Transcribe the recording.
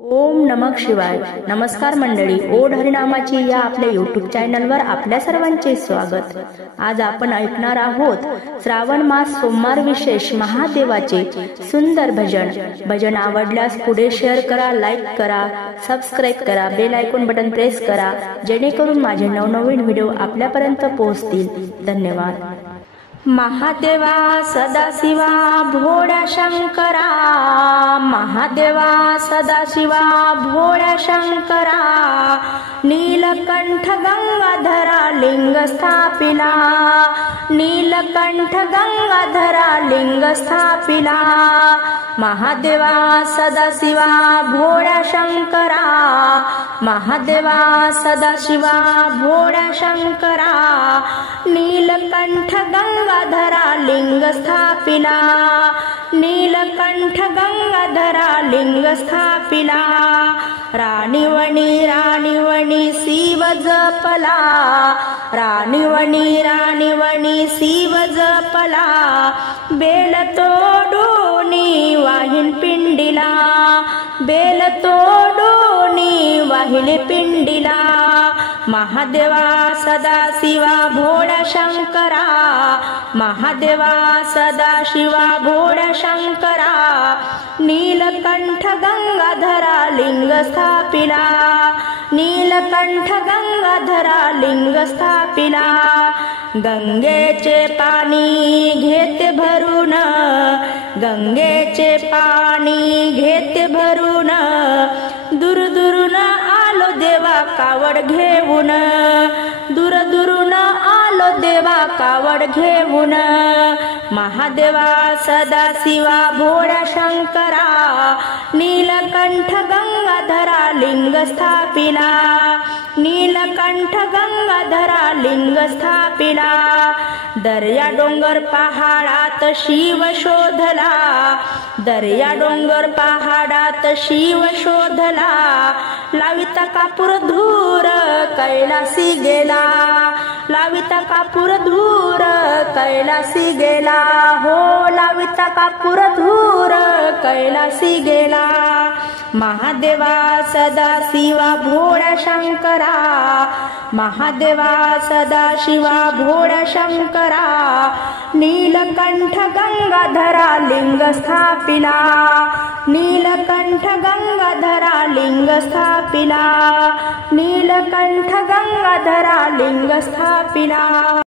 ओम नमः शिवाय। नमस्कार मंडळी, ओढ हरिनामाची या आपल्या यूट्यूब चॅनलवर आपल्या सर्वांचे स्वागत। आज आपण ऐकणार आहोत श्रावण मास सोमवार विशेष महादेवाचे सुंदर भजन आवडल्यास पुढे शेअर करा, लाईक करा, सबस्क्राईब करा, बेल आयकॉन बटन प्रेस करा, जेणेकरून माझे नवनवीन व्हिडिओ आपल्यापर्यंत पोहोचतील। धन्यवाद। महादेवा सदाशिवा भोळ्या शंकरा, महादेवा सदाशिवा भोळ्या शंकरा, नीलकंठ गंगाधरा लिंग स्थापिला, नीलकंठ गंगाधरा लिंग स्थापिला, महादेवा सदाशिवा भोळ्या शंकरा, महादेवा सदाशिवा भोळ्या शंकरा, नीलकंठ गंगाधरा लिंग स्थापिला, नीलकंठ गंगाधरा लिंग स्थापिला, राणीवणी राणीवणी शिव जपला, राणीवणी राणीवणी शिव जपला, बेल तोडूनी वाहिन पिंडीला, बेल तोडूनी वाहिली पिंडीला, महादेवा सदाशिवा भोळ्या शंकरा, महादेवा सदाशिवा भोळ्या शंकरा, नीलकंठ गंगाधरा लिंग स्थापिला, नीलकंठ गंगाधरा लिंग स्थापिला, गंगेचे पाणी घेते भरून, गंगेचे पाणी घेते भरून, दूर दूरून आलो देवा कावड घेऊन, दूर दूरून आलो देवा कावड घेऊन, महादेवा सदाशिवा भोळ्या शंकरा, नीलकंठ गंगाधरा लिंग स्थापिला, नीलकंठ गंगाधरा लिंग स्थापिला, दर्या डोंगर पहाडात शिव शोधला, दर्या डोंगर पहाडात शिव शोधला, लाविता कापूर धूर कैलासी गेला, लाविता कापूर धूर कैलासी गेला, हो लाविता कापूर धूर कैलासी गेला, महादेवा सदाशिवा भोळ्या शंकरा, महादेवा सदाशिवा भोळ्या शंकरा, नीलकंठ गंगाधरा लिंग स्थापिला, नीलकंठ गंगाधरा लिंग स्थापिला, नीलकंठ गंगाधरा लिंग स्थापिला।